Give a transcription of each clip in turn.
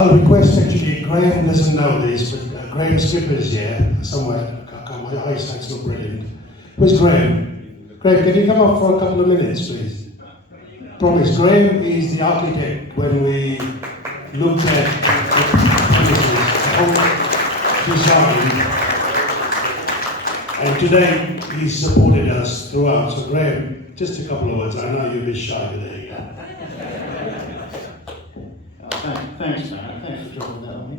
I'll request actually, Graham doesn't know this, but Graham Skipper is here somewhere. My eyesight's not brilliant. Where's Graham? Graham, can you come up for a couple of minutes, please? Promise. Graham is the architect when we looked at the whole design. And today he's supported us throughout. So Graham, just a couple of words. I know you're a bit shy, but there you go. Thanks, man. Thanks for dropping that on me.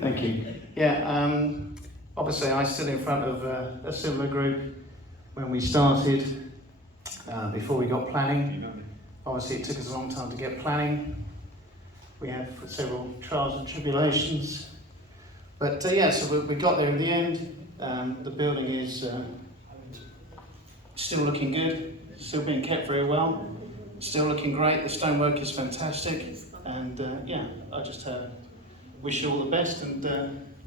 Thank you. Yeah, obviously I stood in front of a similar group when we started, before we got planning. Obviously it took us a long time to get planning. We had several trials and tribulations. But yeah, so we got there in the end. The building is still looking good, still being kept very well, still looking great. The stonework is fantastic. And yeah, I just wish you all the best and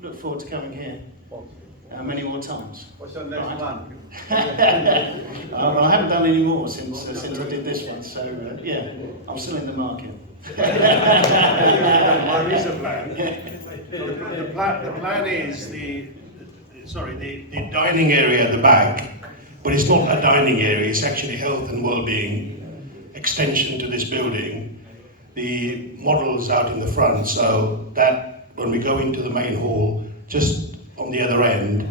look forward to coming here many more times. What's your next one? I haven't done any more since I did this one, so yeah, I'm still in the market. There is a plan. The plan is the dining area at the back, but it's not a dining area, it's actually health and well-being extension to this building. The model is out in the front, so that when we go into the main hall, just on the other end,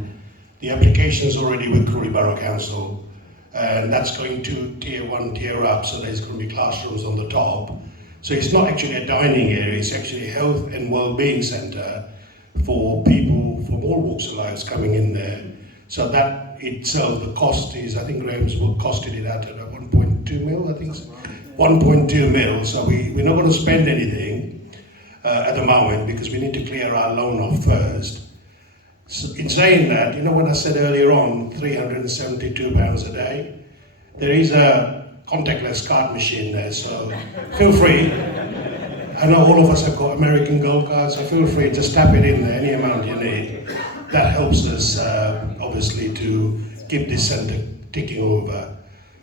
the application is already with Crawley Borough Council, and that's going to tier 1, tier up, so there's going to be classrooms on the top. So it's not actually a dining area, it's actually a health and well-being centre for people from all walks of life coming in there. So that itself, the cost is, I think Graham's costed it at 1.2 mil, I think. 1.2 mil, so we're not going to spend anything at the moment because we need to clear our loan off first. So in saying that, you know when I said earlier on, £372 a day, there is a contactless card machine there, so feel free. I know all of us have got American Gold cards, so feel free, just tap it in there, any amount you need. That helps us, obviously, to keep this centre ticking over.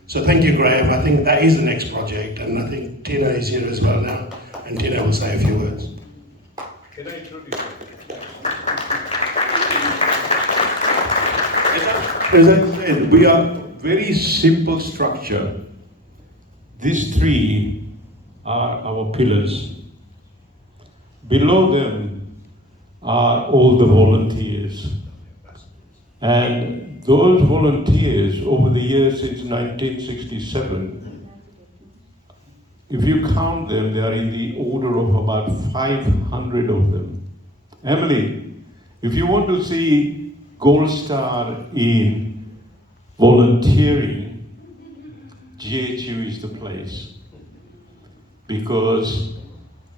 So thank you, Graham. I think that is the next project, and I think Tina is here as well now, and Tina will say a few words. Can I introduce you? As I said, we are very simple structure. These three are our pillars. Below them are all the volunteers. And those volunteers over the years since 1967, if you count them, they are in the order of about 500 of them. Emily, if you want to see gold star in volunteering, GHU is the place. Because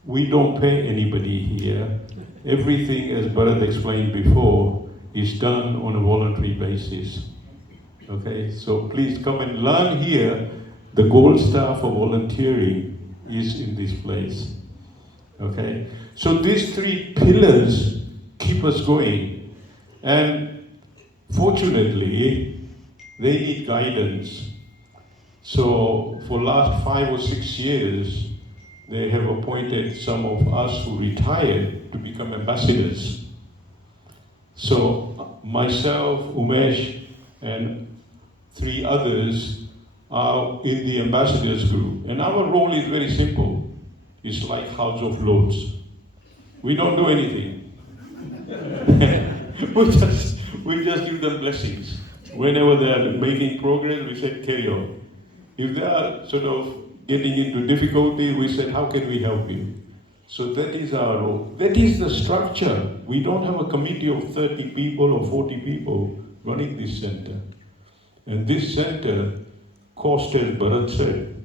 we don't pay anybody here. Everything, as Bharat explained before, is done on a voluntary basis. Okay, so please come and learn here. The gold star for volunteering is in this place. Okay, so these three pillars keep us going, and fortunately, they need guidance. So for last 5 or 6 years, they have appointed some of us who retired to become ambassadors. So myself, Umesh, and 3 others are in the ambassadors group. And our role is very simple. It's like House of Lords. We don't do anything. we just give them blessings. Whenever they are making progress, we said, carry on. If they are sort of getting into difficulty, we said, how can we help you? So that is our role. That is the structure. We don't have a committee of 30 people or 40 people running this center. And this center cost, as Bharat said,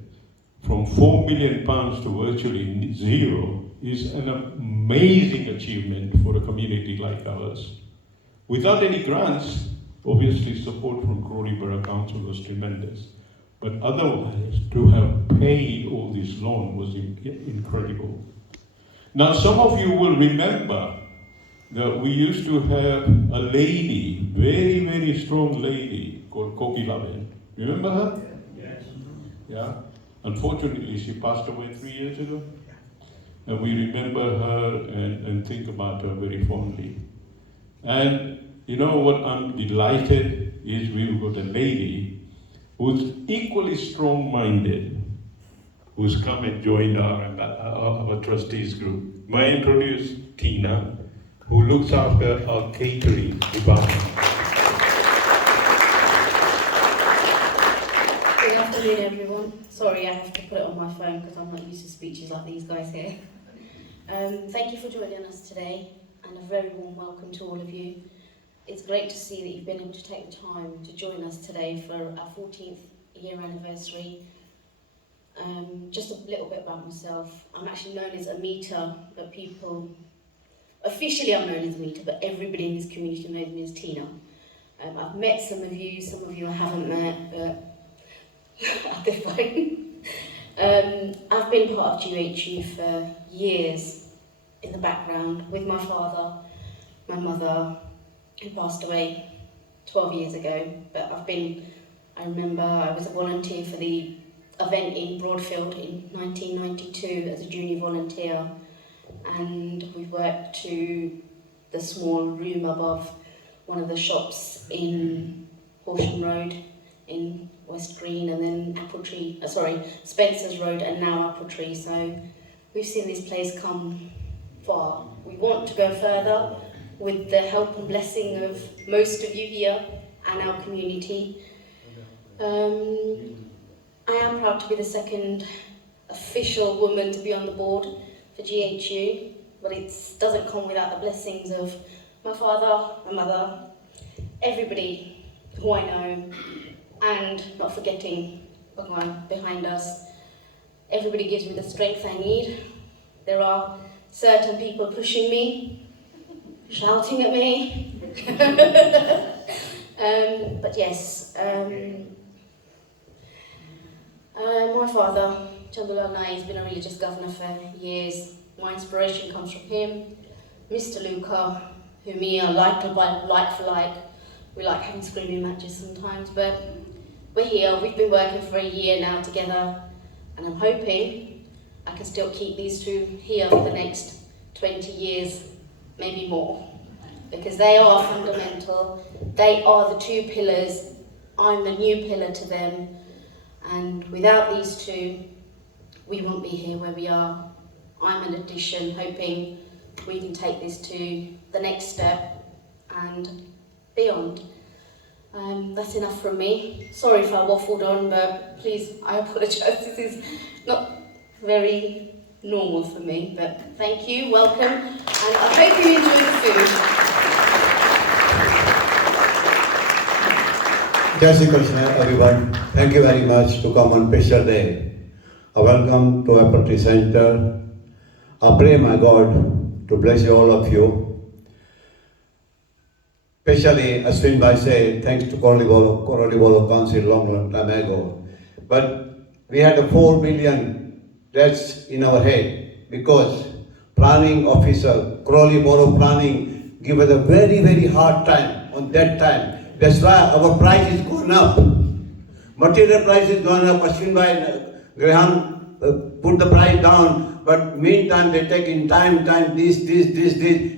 from £4 million to virtually zero is an amazing achievement for a community like ours. Without any grants, obviously support from Crawley Borough Council was tremendous. But otherwise, to have paid all this loan was incredible. Now, some of you will remember that we used to have a lady, very, very strong lady, called Kokilaben. Remember her? Yes. Yeah? Unfortunately, she passed away 3 years ago. and we remember her and think about her very fondly. And you know what I'm delighted is we've got a lady who's equally strong-minded, who's come and joined our trustees group. May I introduce Tina, who looks after our catering department. Good afternoon, everyone. Sorry, I have to put it on my phone because I'm not used to speeches like these guys here. Thank you for joining us today, and a very warm welcome to all of you. It's great to see that you've been able to take the time to join us today for our 14th year anniversary. Just a little bit about myself. I'm actually known as Amita, but people, officially I'm known as Amita, but everybody in this community knows me as Tina. I've met some of you I haven't met, but I'll be fine. I've been part of GHU for years in the background with my father, my mother, who passed away 12 years ago, but I remember I was a volunteer for the event in Broadfield in 1992 as a junior volunteer, and we worked to the small room above one of the shops in Horsham Road in West Green, and then Spencer's Road, and now Apple Tree. So we've seen this place come far. We want to go further with the help and blessing of most of you here and our community. I am proud to be the second official woman to be on the board for GHU, but it doesn't come without the blessings of my father, my mother, everybody who I know, and not forgetting Bhagwan behind us. Everybody gives me the strength I need. There are certain people pushing me, shouting at me. But yes, my father, Chandulal Nai, has been a religious governor for years. My inspiration comes from him. Mr. Luca, who me are like for like. We like having screaming matches sometimes, but we're here. We've been working for a year now together, and I'm hoping I can still keep these two here for the next 20 years, maybe more, because they are fundamental. They are the two pillars. I'm the new pillar to them, and without these two, we won't be here where we are. I'm an addition, hoping we can take this to the next step and beyond. That's enough from me. Sorry if I waffled on, but please, I apologise. This is not very normal for me, but thank you, welcome, and I hope you enjoy the food. Jai Shri Krishna, everyone. Thank you very much to come on special day. A welcome to our Party Center. I pray my God to bless you, all of you. Especially, Ashwin Bhai said, thanks to Crawley Bolo Council long time ago. But we had a 4 million that's in our head because planning officer, Crawley Borough Planning, give us a very, very hard time on that time. That's why our price is going up. Material price is going up. Ashwin Bhai, Graham put the price down, but meantime they take in time, this,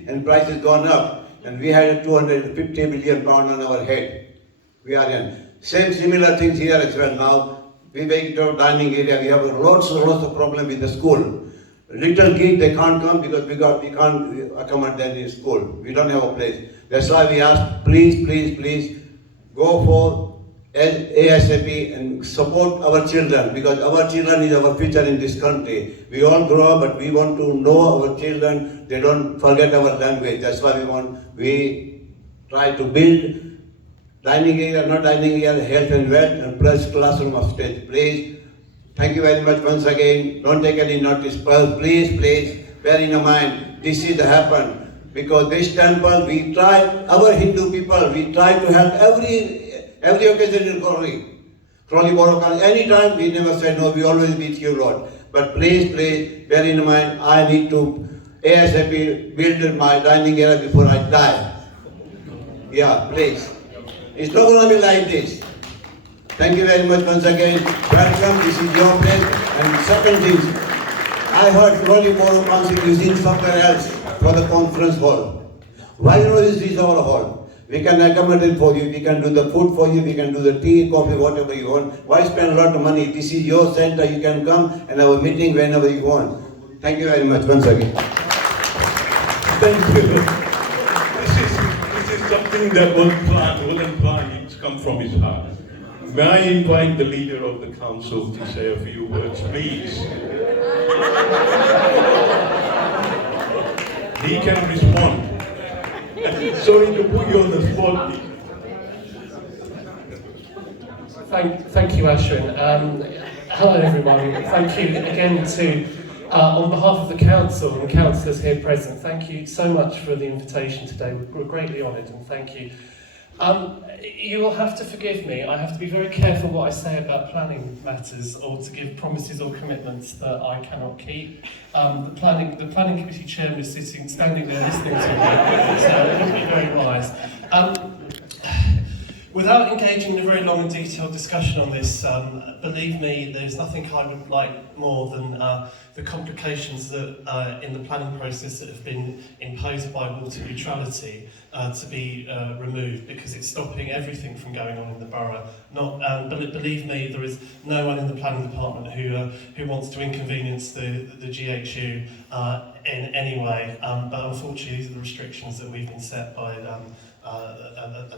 and price has gone up. And we had 250 million pound on our head. We are in similar things here as well now. We make it our dining area. We have lots of problem with the school. Little kids, they can't come because we can't accommodate them in school. We don't have a place. That's why we ask, please, go for ASAP and support our children, because our children is our future in this country. We all grow up, but we want to know our children. They don't forget our language. That's why we try to build dining area, not dining area, health and wealth, and plus classroom upstairs. Please, thank you very much once again. Don't take any notice. Please, bear in mind, this is happen. Because this temple, we try, our Hindu people, we try to help every occasion in Crawley Borough. Anytime we never say no, we always with you, Lord. But please, bear in mind, I need to ASAP build my dining area before I die. Yeah, please. It's not going to be like this. Thank you very much once again. Welcome, this is your place. And second thing, I heard Crawley Borough Council using somewhere else for the conference hall. Why not use our hall? We can accommodate for you, we can do the food for you, we can do the tea, coffee, whatever you want. Why spend a lot of money? This is your center, you can come and have a meeting whenever you want. Thank you very much once again. Thank you. This is something that Roland Plan it's come from his heart. May I invite the leader of the council to say a few words, please? He can respond. Sorry to put you on the spot. Thank you, Ashwin. Hello, everyone. Thank you again to, on behalf of the council and councillors here present, thank you so much for the invitation today. We're greatly honoured and thank you. You will have to forgive me. I have to be very careful what I say about planning matters or to give promises or commitments that I cannot keep. The planning committee chairman is standing there listening to me, so it would be very wise. Without engaging in a very long and detailed discussion on this, believe me, there's nothing I would like more than the complications that in the planning process that have been imposed by water neutrality to be removed, because it's stopping everything from going on in the borough. Believe me, there is no one in the planning department who wants to inconvenience the GHU in any way. But unfortunately, these are the restrictions that we've been set by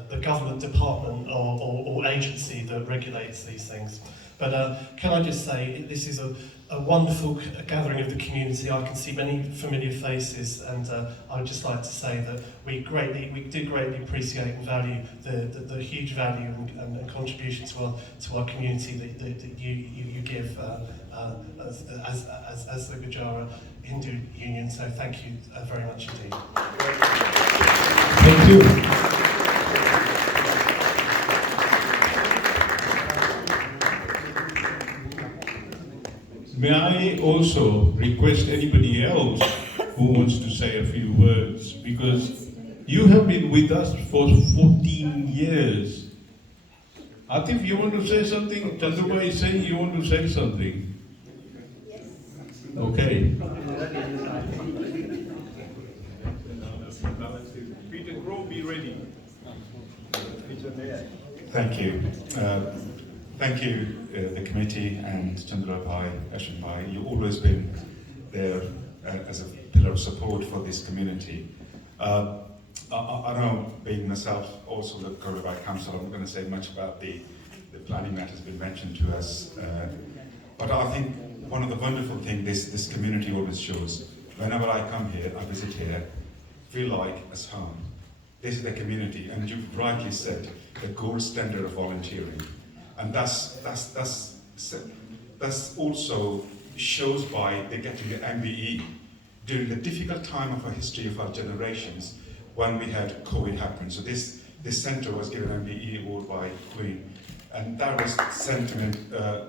the government department or agency that regulates these things. But can I just say, this is a wonderful gathering of the community. I can see many familiar faces, and I would just like to say that we do greatly appreciate and value the huge value and contribution to our community that you give as the Gujarat Hindu Union. So thank you very much indeed. Thank you. May I also request anybody else who wants to say a few words, because you have been with us for 14 years. Atif, you want to say something? Chandruba is saying you want to say something. Yes. Okay. Peter Crow, be ready. Thank you. Thank you, the committee and Chandra Bhai, Ashwin Bhai. You've always been there as a pillar of support for this community. I know, being myself also the Crawley Council, I'm not going to say much about the planning that has been mentioned to us. But I think one of the wonderful things this community always shows, whenever I come here, I visit here, feel like as home. This is the community, and you've rightly said, the gold standard of volunteering. And that's also shows by they getting the MBE during the difficult time of our history of our generations when we had COVID happen. So this centre was given an MBE award by Queen, and that was sentiment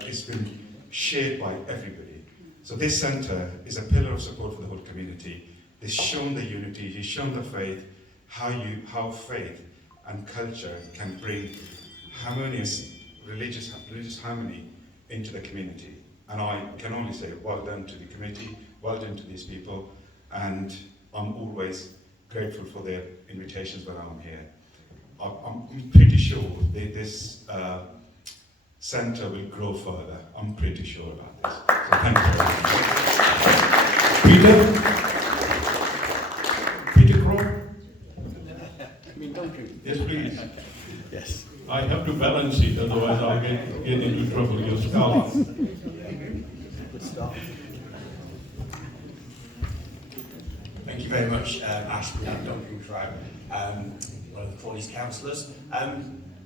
has been shared by everybody. So this centre is a pillar of support for the whole community. It's shown the unity, it's shown the faith, how faith and culture can bring harmonious religious harmony into the community. And I can only say well done to the committee, well done to these people, and I'm always grateful for their invitations when I'm here. I'm pretty sure that this centre will grow further. I'm pretty sure about this. So thank you very much. Peter Crow? Yes, please. Yes. I have to balance it, otherwise I'll get into trouble. You'll scowl. Thank you very much, Ashwin and Duncan Crow, one of the Crawley's councillors.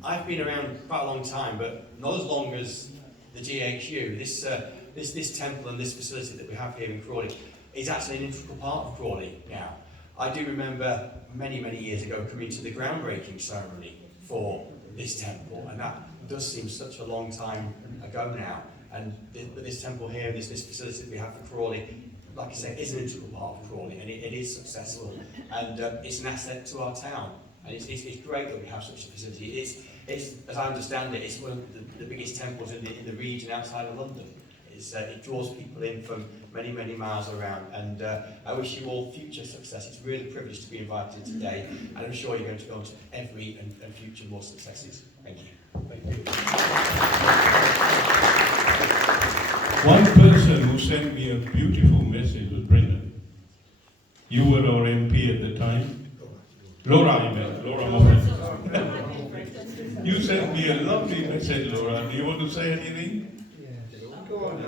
I've been around quite a long time, but not as long as the GHU. This temple and this facility that we have here in Crawley is actually an integral part of Crawley now. I do remember many, many years ago coming to the groundbreaking ceremony for this temple, and that does seem such a long time ago now. And this temple here, this facility that we have for Crawley, like I say, is an integral part of Crawley, and it is successful, and it's an asset to our town. And it's great that we have such a facility. It's as I understand it, it's one of the biggest temples in the region outside of London. It draws people in from many, many miles around. And I wish you all future success. It's really a privilege to be invited today, and I'm sure you're going to go on to every and future more successes. Thank you. Thank you. One person who sent me a beautiful message was Brendan. You were our MP at the time. Laura Moffat. You sent me a lovely message, Laura. Do you want to say anything? Go on,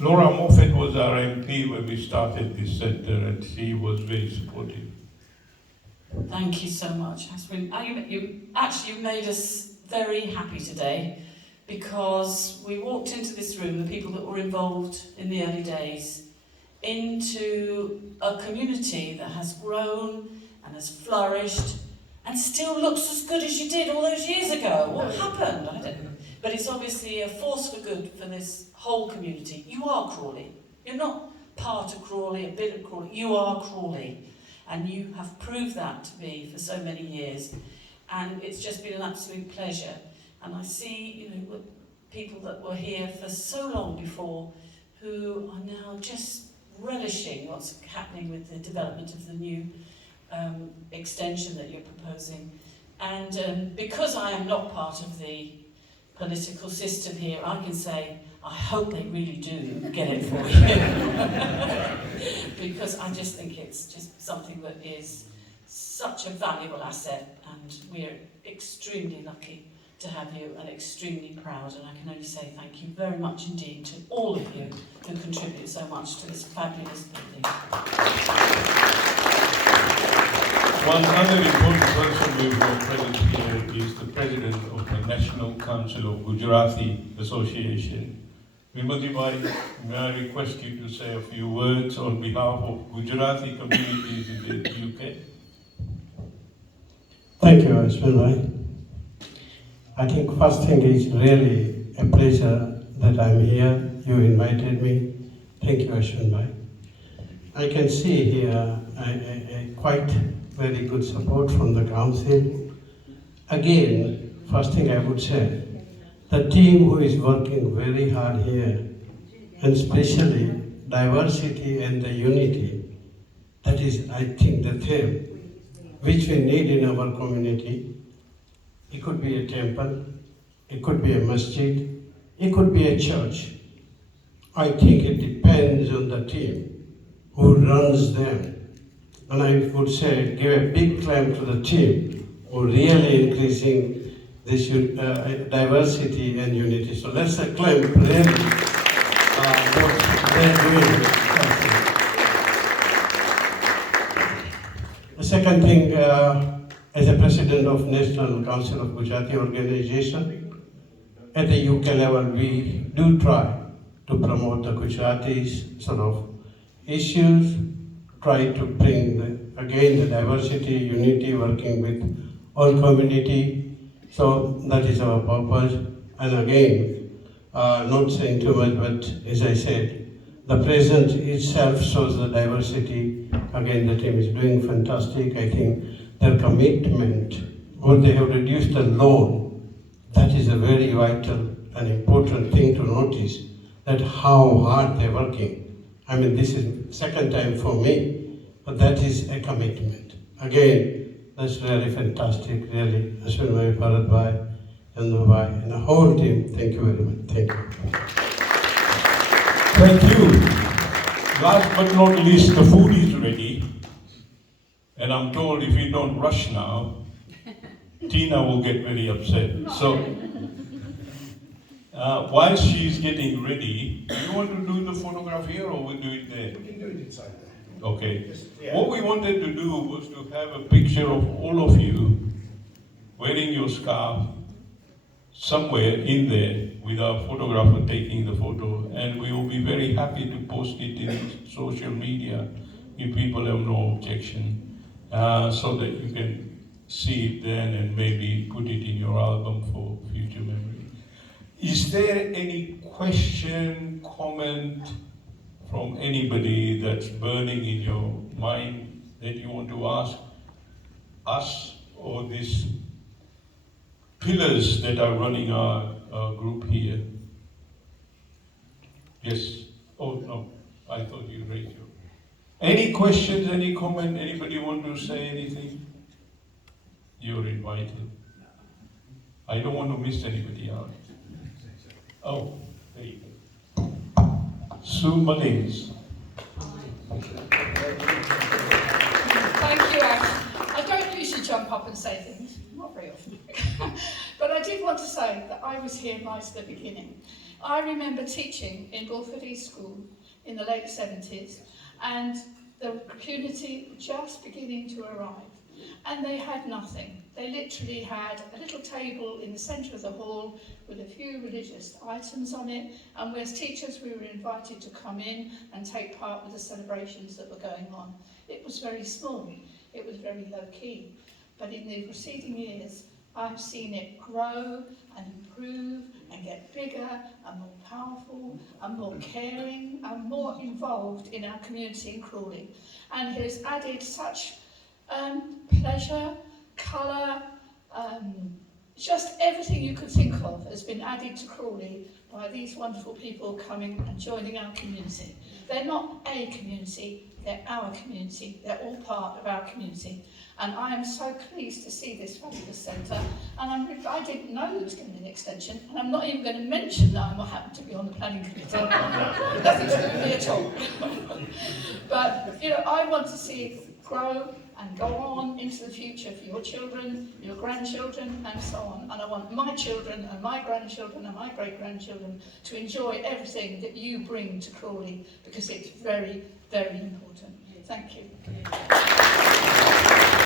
Laura Moffat was our MP when we started this centre, and she was very supportive. Thank you so much. You actually made us very happy today, because we walked into this room, the people that were involved in the early days, into a community that has grown and has flourished and still looks as good as you did all those years ago. What happened? I don't know. But it's obviously a force for good for this whole community. You are Crawley. You're not part of Crawley, a bit of Crawley. You are Crawley. And you have proved that to me for so many years. And it's just been an absolute pleasure. And I see, people that were here for so long before who are now just relishing what's happening with the development of the new extension that you're proposing. And because I am not part of the political system here, I can say, I hope they really do get it for you. Because I just think it's just something that is such a valuable asset, and we're extremely lucky to have you and extremely proud, and I can only say thank you very much indeed to all of you who contribute so much to this fabulous building. One other important person we've got present here is the President of the National Council of Gujarati Association. Vimalji Bhai, may I request you to say a few words on behalf of Gujarati communities in the UK? Thank you, Ashwin. I think first thing is really a pleasure that I'm here. You invited me. Thank you, Ashwin. I can see here a quite very good support from the council. Again, first thing I would say, the team who is working very hard here, and especially diversity and the unity, that is, I think, the theme which we need in our community. It could be a temple, it could be a masjid, it could be a church. I think it depends on the team who runs them. And I would say, give a big clap to the team who really increasing this diversity and unity. So let's clap really what they're doing. The second thing, as a president of National Council of Gujarati Organization, at the UK level, we do try to promote the Gujaratis sort of issues, try to bring, again, the diversity, unity, working with all community. So that is our purpose. And again, not saying too much, but as I said, the present itself shows the diversity. Again, the team is doing fantastic. I think their commitment, what they have reduced the loan, that is a very vital and important thing to notice, that how hard they're working. I mean, this is second time for me, but that is a commitment. Again, that's really fantastic, really. Ashwin Bhai, Bharat Bhai, Chandu Bhai, and the whole team, thank you very much. Thank you. Thank you. Last but not least, the food is ready. And I'm told if we don't rush now, Tina will get very upset. So, while she's getting ready, do you want to do the photograph here or we'll do it there? We can do it inside there. Okay. Yeah. What we wanted to do was to have a picture of all of you wearing your scarf somewhere in there with our photographer taking the photo, and we will be very happy to post it in social media if people have no objection, so that you can see it then and maybe put it in your album for future memory. Is there any question, comment from anybody that's burning in your mind that you want to ask us or this pillars that are running our group here. Yes. Oh no, I thought you raised your. Any questions? Any comment? Anybody want to say anything? You're invited. I don't want to miss anybody out. Oh, there you go. Sue Mullins. Thank you, Ash. I don't usually jump up and say things, not very often. But I did want to say that I was here right at the beginning. I remember teaching in Bulford East School in the late 70s, and the community were just beginning to arrive. And they had nothing. They literally had a little table in the centre of the hall with a few religious items on it, and as teachers we were invited to come in and take part with the celebrations that were going on. It was very small, it was very low key, but in the preceding years I've seen it grow and improve and get bigger and more powerful and more caring and more involved in our community in Crawley, and has added such pleasure, colour, just everything you could think of has been added to Crawley by these wonderful people coming and joining our community. They're not a community, they're our community, they're all part of our community. And I am so pleased to see this fabulous centre, and I didn't know there was going to be an extension, and I'm not even going to mention that I happen to be on the planning committee. Nothing to do with me at all. But, you know, I want to see it grow and go on into the future for your children, your grandchildren, and so on. And I want my children and my grandchildren and my great-grandchildren to enjoy everything that you bring to Crawley, because it's very, very important. Thank you.